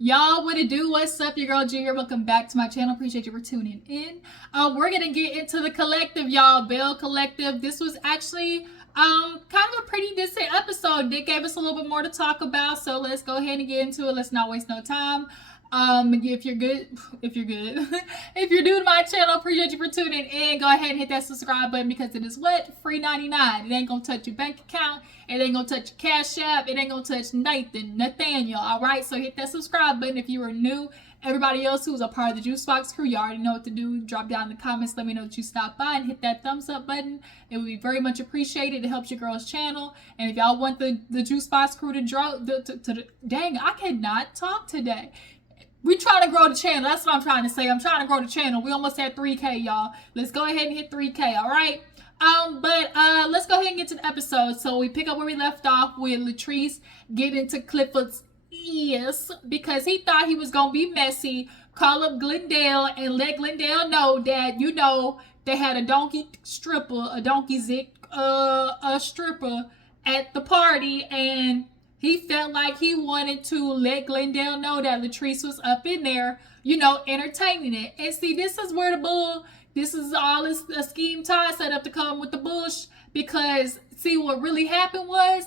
Y'all, what it do? What's up? Your girl G here. Welcome back to my channel. Appreciate you for tuning in. We're gonna get into the collective, y'all. Belle Collective. This was actually kind of a pretty decent episode. They gave us a little bit more to talk about, so let's go ahead and get into it. Let's not waste no time. If you're good, if you're new to my channel, appreciate you for tuning in. Go ahead and hit that subscribe button because it is what? Free 99. It ain't gonna touch your bank account. It ain't gonna touch your Cashapp. It ain't gonna touch Nathaniel. All right, so hit that subscribe button if you are new. Everybody else who's a part of the Juice Box crew, you already know what to do. Drop down in the comments. Let me know that you stopped by and hit that thumbs up button. It would be very much appreciated. It helps your girl's channel. And if y'all want the Juice Box crew to draw, dang, I cannot talk today. We trying to grow the channel. That's what I'm trying to say. I'm trying to grow the channel. We almost at 3K, y'all. Let's go ahead and hit 3K, all right? Let's go ahead and get to the episode. So we pick up where we left off with Latrice getting into Clifford's ears because he thought he was going to be messy, call up Glendale and let Glendale know that, you know, they had a donkey stripper at the party, and he felt like he wanted to let Glendale know that Latrice was up in there, you know, entertaining it. And see, this is where this is all a scheme Ty set up to come with the bush. Because, see, what really happened was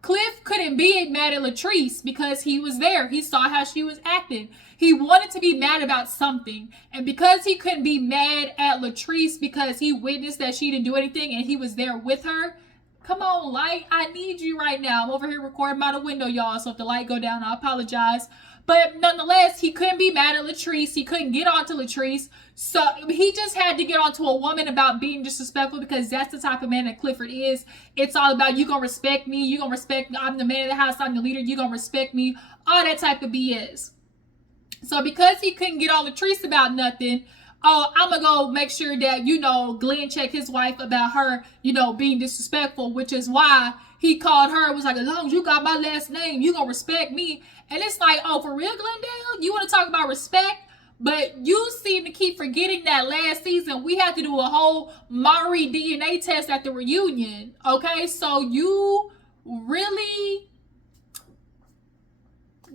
Cliff couldn't be mad at Latrice because he was there. He saw how she was acting. He wanted to be mad about something. And because he couldn't be mad at Latrice because he witnessed that she didn't do anything and he was there with her, come on, light. I need you right now. I'm over here recording by the window, y'all. So if the light go down, I apologize. But nonetheless, he couldn't be mad at Latrice. He couldn't get onto Latrice. So he just had to get onto a woman about being disrespectful because that's the type of man that Clifford is. It's all about, you gonna respect me. You gonna respect me. I'm the man of the house. I'm the leader. You gonna respect me. All that type of BS. So because he couldn't get on Latrice about nothing, I'm gonna go make sure that, you know, Glenn checked his wife about her, you know, being disrespectful, which is why he called her. It was like, as long as you got my last name, you gonna respect me. And it's like, oh, for real, Glendale? You want to talk about respect? But you seem to keep forgetting that last season we had to do a whole Maury DNA test at the reunion. Okay, so you really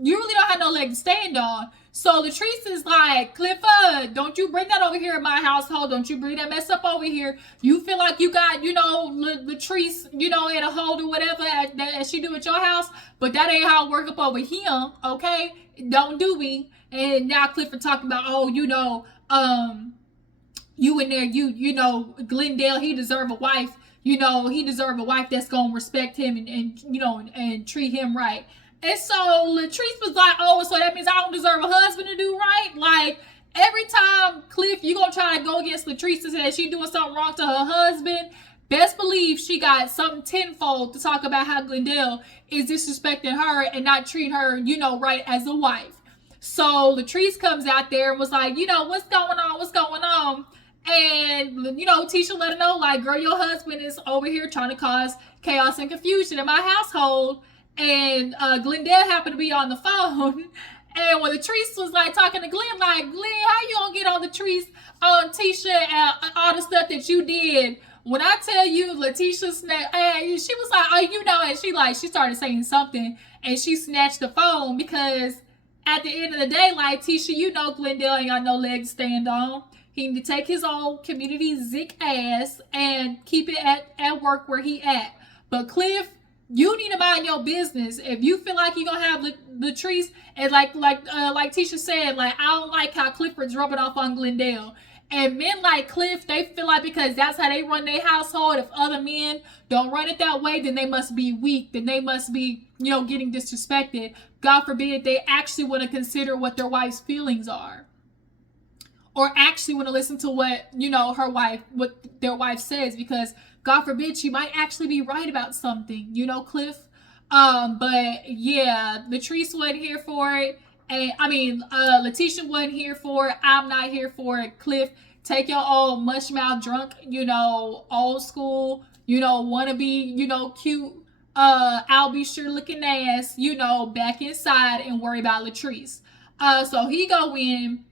don't have no leg to stand on. So Latrice is like, Clifford, don't you bring that over here in my household. Don't you bring that mess up over here. You feel like you got, you know, Latrice, you know, at a hold or whatever as she do at your house. But that ain't how it work up over here, okay? Don't do me. And now Clifford talking about, oh, you know, you in there, you know, Glendale, he deserve a wife. You know, he deserve a wife that's going to respect him and you know, and treat him right. And so Latrice was like, oh, so that means I don't deserve a husband to do right? Like, every time, Cliff, you gonna try to go against Latrice and say she doing something wrong to her husband, best believe she got something tenfold to talk about how Glendale is disrespecting her and not treating her, you know, right as a wife. So Latrice comes out there and was like, you know, what's going on? And, you know, Tisha let her know, like, girl, your husband is over here trying to cause chaos and confusion in my household. And Glendale happened to be on the phone. And when Latrice was like talking to Glenn, like, Glenn, how you gonna get on Latrice, on Tisha, and all the stuff that you did? When I tell you, Latisha she was like, oh, you know, and she started saying something, and she snatched the phone because at the end of the day, like, Tisha, you know, Glendale ain't got no leg to stand on. He need to take his old community zick ass and keep it at work where he at. But Cliff, you need to mind your business. If you feel like you're gonna have Latrice, and like Tisha said, like, I don't like how Clifford's rubbing off on Glendale. And men like Cliff, they feel like because that's how they run their household, if other men don't run it that way, then they must be weak. Then they must be, you know, getting disrespected. God forbid they actually want to consider what their wife's feelings are. Or actually want to listen to what, you know, what their wife says, because God forbid she might actually be right about something, you know, Cliff. But yeah, Latrice wasn't here for it. And I mean, Letitia wasn't here for it. I'm not here for it. Cliff, take your old mush mouth drunk, you know, old school, you know, wannabe, you know, cute, I'll be sure looking ass, you know, back inside and worry about Latrice. So he go in,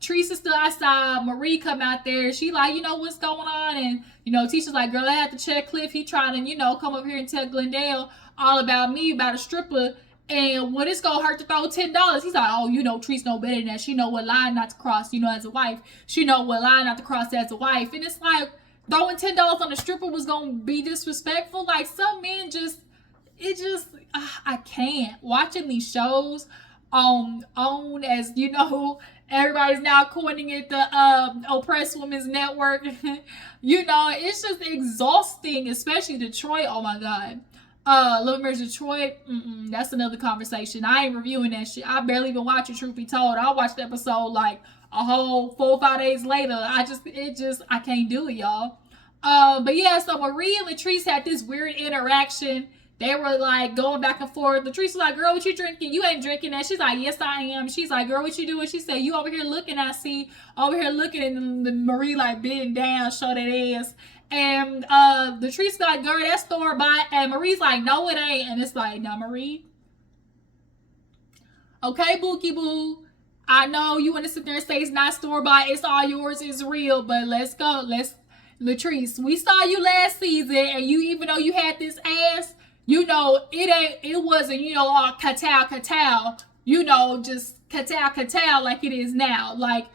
Teresa's still outside. Marie come out there. She like, you know, what's going on? And, you know, Tisha's like, girl, I have to check Cliff. He trying to, you know, come up here and tell Glendale all about me, about a stripper. And when it's gonna hurt to throw $10, he's like, oh, Treese know better than that. She know what line not to cross, as a wife. She know what line not to cross as a wife. And it's like, throwing $10 on a stripper was gonna be disrespectful. Like, some men I can't. Watching these shows on as everybody's now coining it the oppressed women's network. It's just exhausting, especially Detroit. Oh my god. Little Miss Detroit, that's another conversation. I ain't reviewing that shit. I barely even watch it, truth be told. I watched the episode like a whole 4 or 5 days later. I can't do it, y'all. But yeah, so Marie and Latrice had this weird interaction. They were like going back and forth. Latrice was like, girl, what you drinking? You ain't drinking that. She's like, yes, I am. She's like, girl, what you doing? She said, you over here looking, I see. Over here looking, and the Marie like bend down, show that ass. And Latrice like, girl, that's store bought. And Marie's like, no, it ain't. And it's like, no, Marie. Okay, Bookie Boo. I know you want to sit there and say it's not store bought. It's all yours. It's real. But let's go. Latrice, we saw you last season, and even though you had this ass, it wasn't, all katal, just katal like it is now. Like,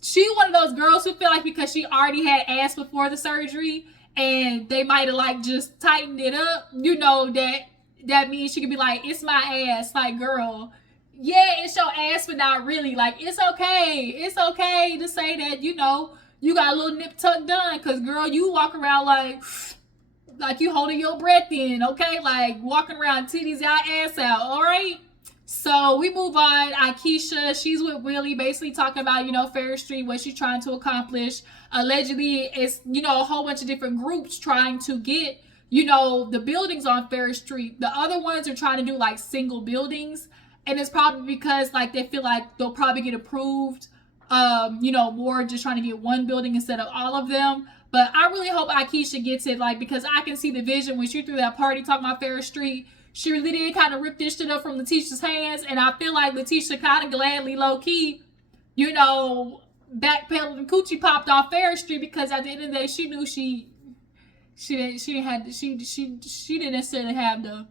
she one of those girls who feel like because she already had ass before the surgery and they might have like just tightened it up, that means she could be like, it's my ass. Like, girl, yeah, it's your ass, but not really. Like, it's okay to say that, you got a little nip tuck done, because girl, you walk around like you holding your breath in, okay? Like, walking around titties out, ass out, all right? So we move on. Aikisha, she's with Willie, basically talking about, Farish Street, what she's trying to accomplish. Allegedly, it's, a whole bunch of different groups trying to get, the buildings on Farish Street. The other ones are trying to do, like, single buildings. And it's probably because, like, they feel like they'll probably get approved, more just trying to get one building instead of all of them. But I really hope Aikisha gets it, like, because I can see the vision when she threw that party talking about Farish Street. She really did kind of rip this shit up from Letitia's hands, and I feel like Letitia kind of gladly, low-key, backpedaled and coochie popped off Farish Street, because at the end of the day, she knew she didn't necessarily have the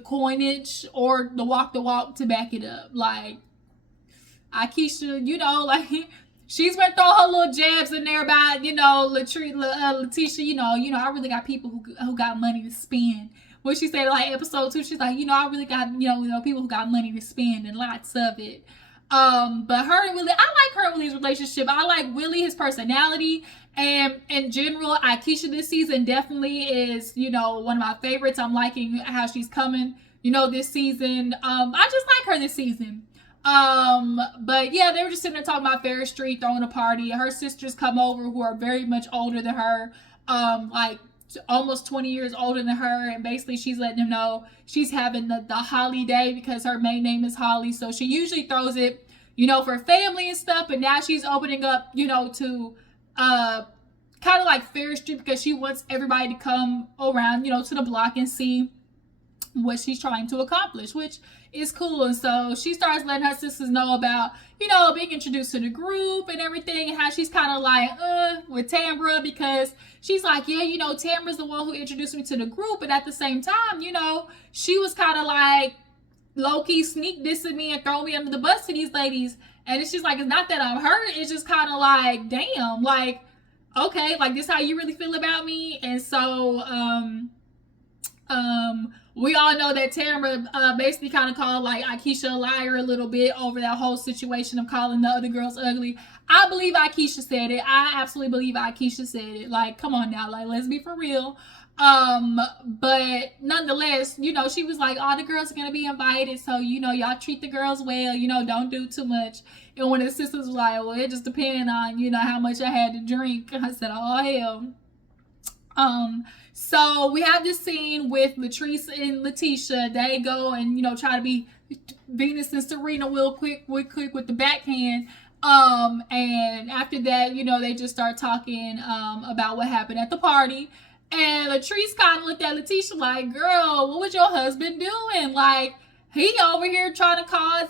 coinage or the walk to back it up. Like, Aikisha, like, she's been throwing her little jabs in there about, Letitia, I really got people who got money to spend. What she said, like, episode 2, she's like, I really got, people who got money to spend, and lots of it. But her and Willie, I like her and Willie's relationship. I like Willie, his personality, and in general, Aikisha this season definitely is, one of my favorites. I'm liking how she's coming, this season. I just like her this season. But yeah, they were just sitting there talking about Farish Street, throwing a party. Her sisters come over who are very much older than her, like almost 20 years older than her, and basically she's letting them know she's having the Holly day because her main name is Holly. So she usually throws it, for family and stuff, but now she's opening up, to kind of like Farish Street, because she wants everybody to come around, to the block and see what she's trying to accomplish, which is cool. And so she starts letting her sisters know about, being introduced to the group and everything, and how she's kind of like, with Tambra, because she's like, yeah, Tambra's the one who introduced me to the group, but at the same time, she was kind of like low-key sneak dissing me and throwing me under the bus to these ladies. And it's just like, it's not that I'm hurt, it's just kind of like, damn, like, okay, like, this how you really feel about me? And so, we all know that Tamra basically kind of called like Aikisha a liar a little bit over that whole situation of calling the other girls ugly. I believe Aikisha said it. I absolutely believe Aikisha said it. Like, come on now, like, let's be for real. But nonetheless, she was like, all the girls are gonna be invited, so y'all treat the girls well, don't do too much. And one of the sisters was like, well, it just depends on how much I had to drink. I said, oh hell. So we have this scene with Latrice and Letitia. They go and, try to be Venus and Serena real quick with the backhand. And after that, they just start talking about what happened at the party. And Latrice kind of looked at Letitia like, girl, what was your husband doing? Like, he over here trying to cause,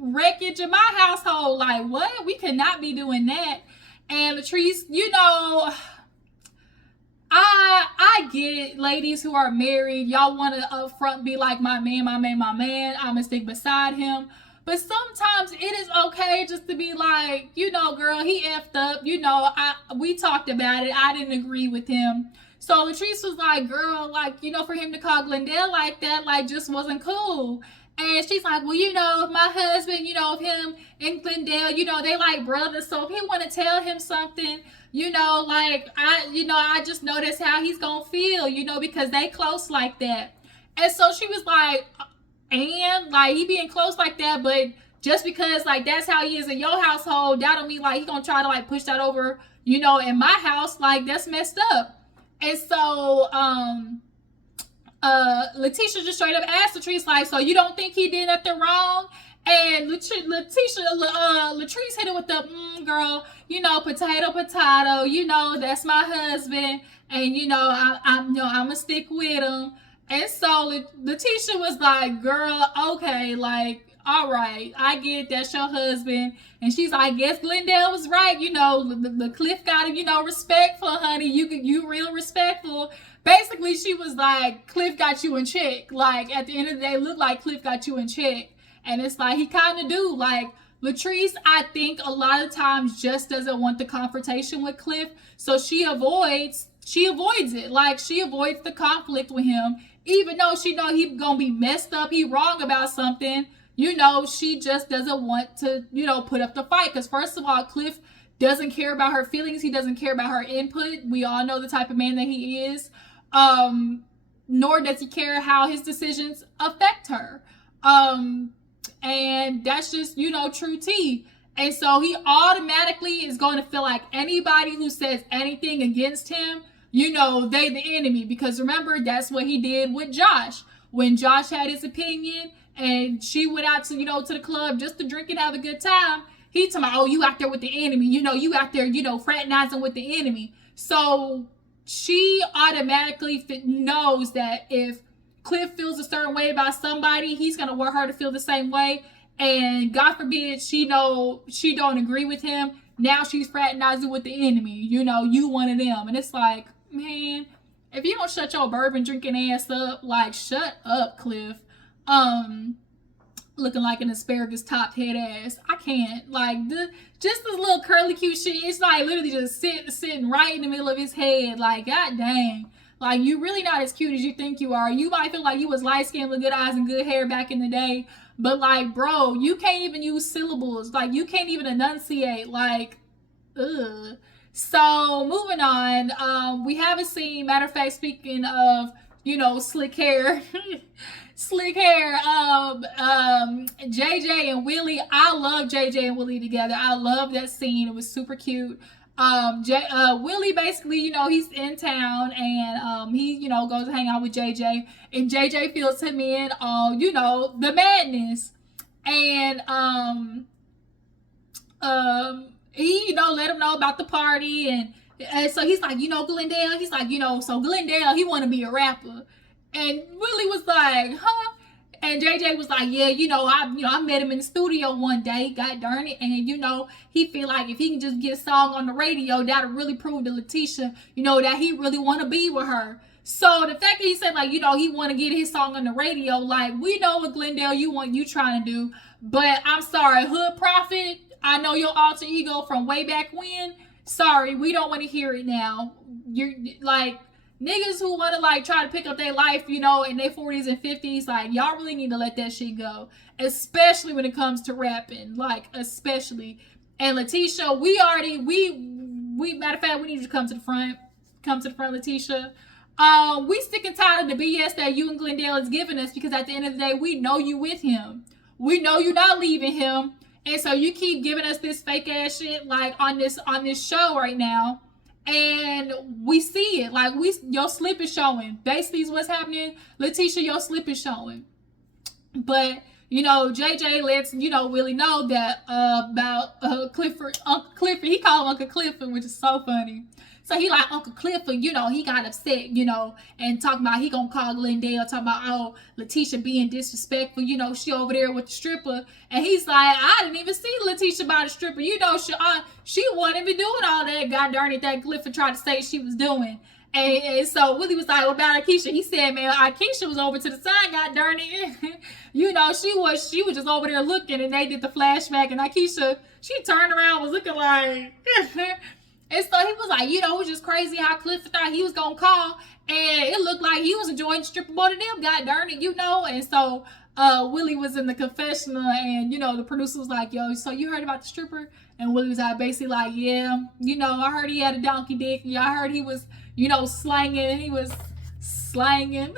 wreckage in my household. Like, what? We cannot be doing that. And Latrice, I get it, ladies who are married. Y'all want to up front be like, my man, my man, my man. I'm gonna stick beside him. But sometimes it is okay just to be like, you know, girl, he effed up. You know, we talked about it. I didn't agree with him. So Latrice was like, girl, like, you know, for him to call Glendale like that, like, just wasn't cool. And she's like, well, you know, my husband, you know, him and Glendale, you know, they like brothers. So if he want to tell him something, you know, like, I just know that's how he's going to feel, you know, because they close like that. And so she was like, and like, he being close like that, but just because like that's how he is in your household, that don't mean like he gonna try to like push that over, you know, in my house. Like, that's messed up. And so Latisha just straight up asked Latrice, like, so you don't think he did nothing wrong? And Latrice hit it with the girl, you know, potato, you know, that's my husband, and you know, I'm gonna stick with him. And so Latisha was like, girl, okay, like, all right, I get it, that's your husband. And she's like, I guess Glendale was right, you know, the Cliff got to, you know, respectful, honey, you real respectful. Basically, she was like, Cliff got you in check. Like, at the end of the day, looked like Cliff got you in check. And it's like, he kind of do. Like, Latrice, I think a lot of times just doesn't want the confrontation with Cliff. So she avoids it. Like, she avoids the conflict with him. Even though she know he gonna be messed up, he wrong about something, you know, she just doesn't want to, you know, put up the fight. Because first of all, Cliff doesn't care about her feelings. He doesn't care about her input. We all know the type of man that he is. Nor does he care how his decisions affect her. And that's just, you know, true tea. And so he automatically is going to feel like anybody who says anything against him, you know, they the enemy. Because remember, that's what he did with Josh. When Josh had his opinion and she went out to, you know, to the club just to drink and have a good time, he told me, oh, you out there with the enemy. You know, you out there, you know, fraternizing with the enemy. So she automatically knows that if Cliff feels a certain way about somebody, he's going to want her to feel the same way. And God forbid she don't agree with him. Now she's fraternizing with the enemy. You know, you one of them. And it's like, man, if you don't shut your bourbon drinking ass up, like, shut up, Cliff. Looking like an asparagus topped head ass. I can't. Like, just this little curly cute shit, it's like literally just sitting right in the middle of his head. Like, god dang. Like, you really not as cute as you think you are. You might feel like you was light-skinned with good eyes and good hair back in the day. But, like, bro, you can't even use syllables. Like, you can't even enunciate. Like, ugh. So, moving on. We have a scene, matter of fact, speaking of, you know, slick hair. Slick hair. JJ and Willie. I love JJ and Willie together. I love that scene. It was super cute. Willie basically, you know, he's in town and he, you know, goes to hang out with JJ, and JJ fills him in on, you know, the madness. And he, you know, let him know about the party, and so he's like, you know, Glendale, he's like, you know, so Glendale, he want to be a rapper. And Willie was like, huh? And JJ was like, yeah, I met him in the studio one day, god darn it, and you know, he feel like if he can just get a song on the radio, that'll really prove to Latisha, you know, that he really want to be with her. So the fact that he said, like, you know, he want to get his song on the radio, like, we know what Glendale you trying to do, but I'm sorry, Hood Prophet, I know your alter ego from way back when. Sorry, we don't want to hear it now. You're like, niggas who want to, like, try to pick up their life, you know, in their 40s and 50s, like, y'all really need to let that shit go. Especially when it comes to rapping. Like, especially. And Latisha, we matter of fact, we need you to come to the front. Come to the front, Latisha. We sick and tired of the BS that you and Glendale is giving us, because at the end of the day, we know you with him. We know you're not leaving him. And so you keep giving us this fake ass shit, like, on this show right now. And we see it. Like, your slip is showing. Basically is what's happening. Latisha, your slip is showing. But, you know, JJ lets, you know, Willie know that about Clifford. Uncle Clifford. He called him Uncle Clifford, which is so funny. So he like, Uncle Clifford, you know, he got upset, you know, and talking about he gonna call Glendale, talking about, oh, Latisha being disrespectful, you know, she over there with the stripper. And he's like, I didn't even see Latisha by the stripper. You know, she wasn't even doing all that, god darn it, that Clifford tried to say she was doing. And so Willie was like, what about Aikisha? He said, man, Aikisha was over to the side, god darn it. You know, she was just over there looking, and they did the flashback, and Aikisha, she turned around, was looking like, and so he was like, you know, it was just crazy how Cliff thought he was gonna call, and it looked like he was enjoying the stripper more than them, god darn it, you know. And so Willie was in the confessional, and you know, the producer was like, yo, so you heard about the stripper? And Willie was like, basically like, yeah, you know, I heard he had a donkey dick. Yeah, I heard he was, you know, slanging. He was slanging.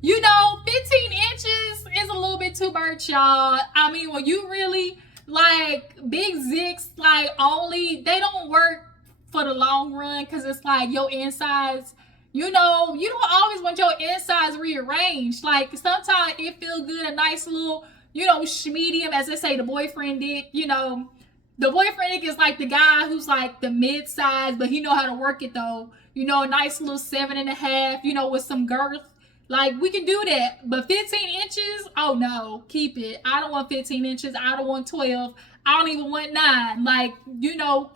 You know, 15 inches is a little bit too much, y'all. I mean, when you really, like, big zigs, like, only, they don't work for the long run, because it's like your insides, you know, you don't always want your insides rearranged. Like, sometimes it feels good, a nice little, you know, medium, as they say, the boyfriend dick, you know. The boyfriend dick is like the guy who's like the mid-size, but he know how to work it though. You know, a nice little 7.5, you know, with some girth. Like, we can do that. But 15 inches, oh no, keep it. I don't want 15 inches. I don't want 12. I don't even want 9. Like, you know,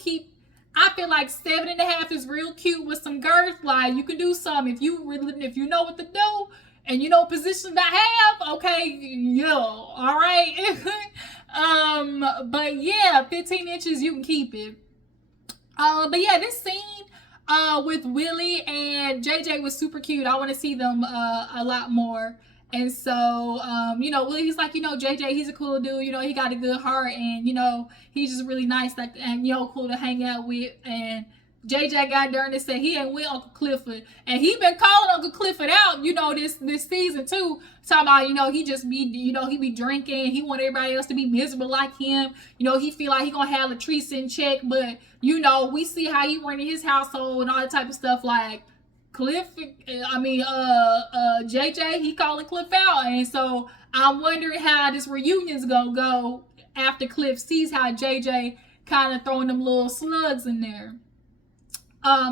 I feel like 7.5 is real cute with some girth. Like, you can do some if you know what to do. And you know position to have, okay, yeah, all right. But yeah, 15 inches, you can keep it. But yeah, this scene with Willie and JJ was super cute. I want to see them a lot more. And so, you know, Willie, he's like, you know, JJ, he's a cool dude. You know, he got a good heart, and you know, he's just really nice, like, and you know, cool to hang out with. And JJ got darn and said he ain't with Uncle Clifford, and he been calling Uncle Clifford out, you know, this season too, talking about, you know, he just be, you know, he be drinking, he want everybody else to be miserable like him, you know, he feel like he gonna have Latrice in check, but you know, we see how he running his household and all that type of stuff. Like JJ, he calling Cliff out, and so I'm wondering how this reunion's gonna go after Cliff sees how JJ kind of throwing them little slugs in there.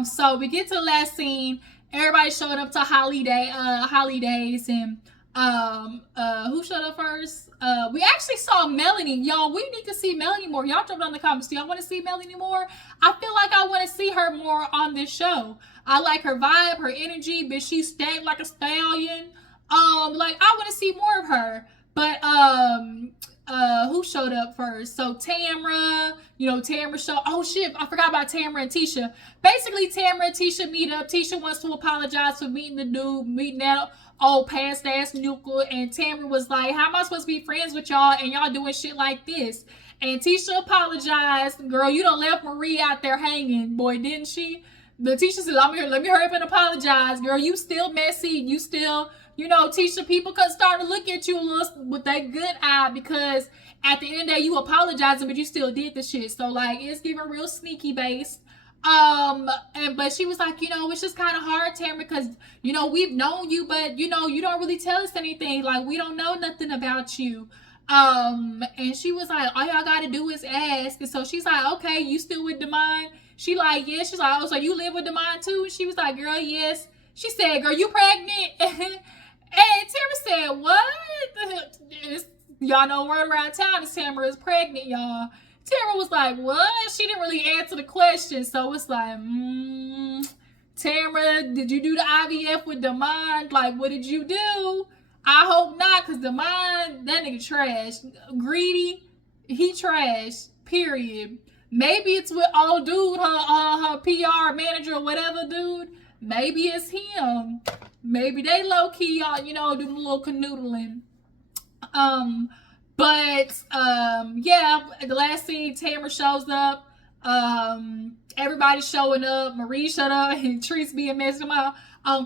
So we get to the last scene. Everybody showed up to holidays, and who showed up first? We actually saw Melanie. Y'all, we need to see Melanie more. Y'all drop down in the comments. Do y'all want to see Melanie more? I feel like I want to see her more on this show. I like her vibe, her energy, but she's stacked like a stallion. Like, I want to see more of her. But who showed up first? So Tamra, you know, Tamra showed. Oh shit, I forgot about Tamra and Tisha. Basically, Tamra and Tisha meet up. Tisha wants to apologize for meeting the dude, meeting that old past ass nuclear, and Tamra was like, how am I supposed to be friends with y'all and y'all doing shit like this? And Tisha apologized. Girl, you done left Marie out there hanging, boy, didn't she? The Tisha said, let me hurry up and apologize. Girl, you still messy. You still, you know, Tisha, people could start to look at you a little with that good eye, because at the end of the day, you apologizing, but you still did the shit. So, like, it's giving real sneaky based. But she was like, you know, it's just kind of hard, Tamara, because, you know, we've known you, but, you know, you don't really tell us anything. Like, we don't know nothing about you. And she was like, all y'all got to do is ask. And so she's like, okay, you still with Demond? She like, yeah. She's like, oh, so you live with Demond too? And she was like, girl, yes. She said, girl, you pregnant? And Tamara said, what? Y'all know word around town is Tamara is pregnant, y'all. Tamara was like, what? She didn't really answer the question. So it's like, Tamara, did you do the IVF with Demond? Like, what did you do? I hope not, because Demond, that nigga trash. Greedy, he trash, period. Maybe it's with old dude, her PR manager or whatever dude. Maybe it's him. Maybe they low-key, y'all, you know, do a little canoodling. Yeah, the last scene, Tamara shows up. Everybody's showing up. Marie showed up, and Latrice being messed up.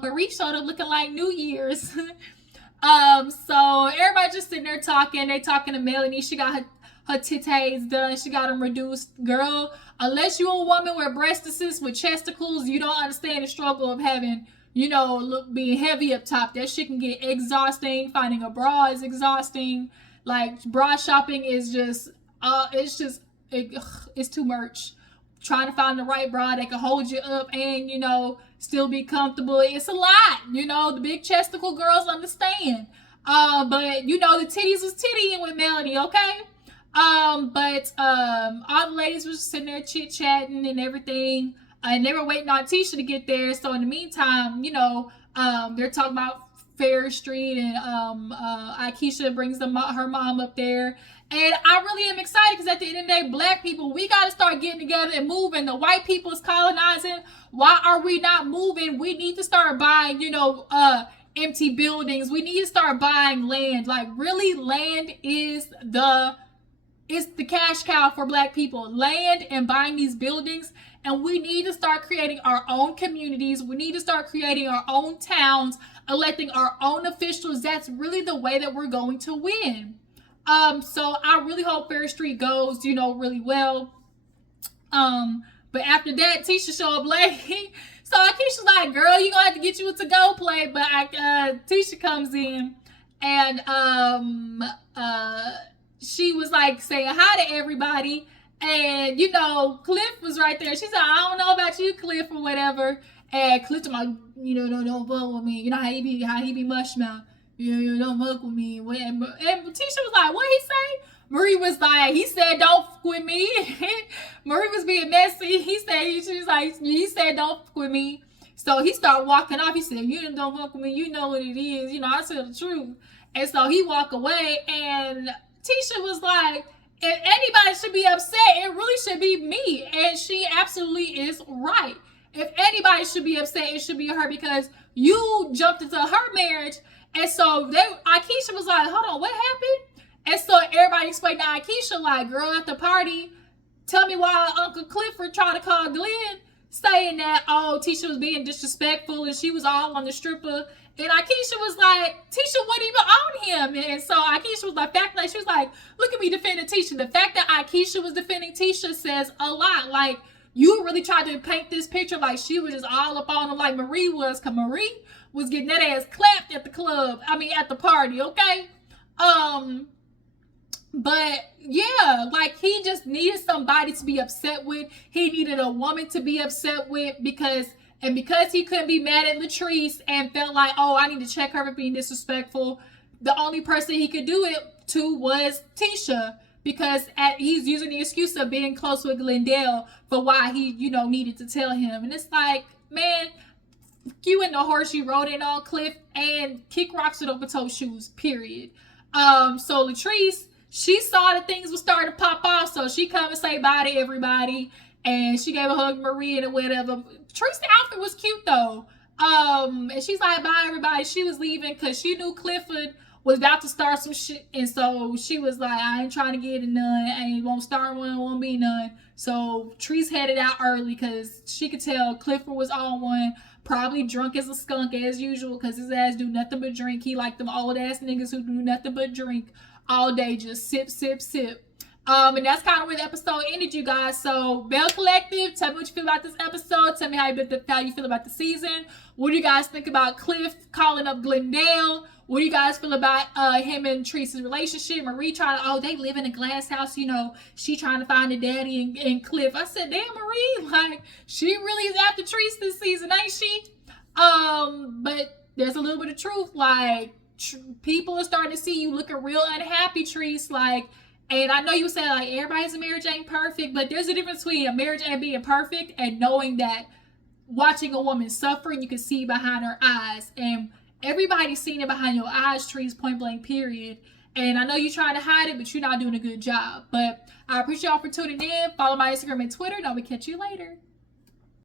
Marie showed up looking like New Year's. So everybody just sitting there talking. They talking to Melanie. She got her titties done. She got them reduced. Girl, unless you're a woman with breastises, with chesticles, you don't understand the struggle of having, you know, being heavy up top. That shit can get exhausting. Finding a bra is exhausting. Like, bra shopping is just, it's too much. Trying to find the right bra that can hold you up and, you know, still be comfortable. It's a lot, you know. The big chesticle girls understand. But, you know, the titties was tittying with Melanie, okay? All the ladies was sitting there chit-chatting and everything. and they were waiting on Tisha to get there. So in the meantime, they're talking about Farish Street, and Aikisha brings her mom up there. And I really am excited because at the end of the day, black people, we got to start getting together and moving. The white people is colonizing. Why are we not moving? We need to start buying, empty buildings. We need to start buying land. Like, really, land is the cash cow for black people. Land and buying these buildings. And we need to start creating our own communities. We need to start creating our own towns, electing our own officials. That's really the way that we're going to win. So I really hope Farish Street goes, really well. But after that, Tisha showed up late. So Aikisha's like, girl, you gonna have to get you a to-go plate. But Tisha comes in, and she was like saying hi to everybody. And, Cliff was right there. She said, I don't know about you, Cliff, or whatever. And Cliff was like, don't fuck with me. You know how he be mush mouth. Don't fuck with me. And Tisha was like, what he say? Marie was like, he said, don't fuck with me. Marie was being messy. He said, don't fuck with me. So he started walking off. He said, you don't fuck with me. You know what it is. I said the truth. And so he walked away. And Tisha was like, if anybody should be upset, it really should be me. And she absolutely is right. If anybody should be upset, it should be her, because you jumped into her marriage. And so Aikisha was like, hold on, what happened? And so everybody explained to Aikisha, like, girl, at the party, tell me why Uncle Clifford tried to call Glenn, saying that, Tisha was being disrespectful and she was all on the stripper. And Aikisha was like, Tisha wasn't even on him. And so Aikisha was like, she was like, look at me defending Tisha. The fact that Aikisha was defending Tisha says a lot. Like, you really tried to paint this picture like she was just all up on him like Marie was, because Marie was getting that ass clapped at the party, okay? But yeah, like, he just needed somebody to be upset with. He needed a woman to be upset with, because he couldn't be mad at Latrice and felt like, I need to check her for being disrespectful, the only person he could do it to was Tisha, because he's using the excuse of being close with Glendale for why he, needed to tell him. And it's like, man, you and the horse you rode in on, Cliff, and kick rocks with open-toe shoes, period. So Latrice, she saw that things were starting to pop off, so she come and say bye to everybody, and she gave a hug to Marie and whatever. Trice's outfit was cute, though. And she's like, bye, everybody. She was leaving because she knew Clifford was about to start some shit, and so she was like, I ain't trying to get in none. I ain't won't start one, won't be none. So Trice headed out early because she could tell Clifford was on one, probably drunk as a skunk as usual, because his ass do nothing but drink. He like them old ass niggas who do nothing but drink all day, just sip, sip, sip. And that's kind of where the episode ended, you guys. So Belle Collective, tell me what you feel about this episode. Tell me how you feel about the season. What do you guys think about Cliff calling up Glendale? What do you guys feel about him and Trice's relationship? Marie trying to, they live in a glass house, she trying to find a daddy and Cliff. I said, damn, Marie, like, she really is after Trice this season, ain't she? But there's a little bit of truth. Like, people are starting to see you looking real unhappy, Trice. Like, and I know you said, like, everybody's marriage ain't perfect, but there's a difference between a marriage ain't being perfect and knowing that watching a woman suffer and you can see behind her eyes. And everybody's seen it behind your eyes, Trice, point blank, period. And I know you're trying to hide it, but you're not doing a good job. But I appreciate y'all for tuning in. Follow my Instagram and Twitter, and I will catch you later.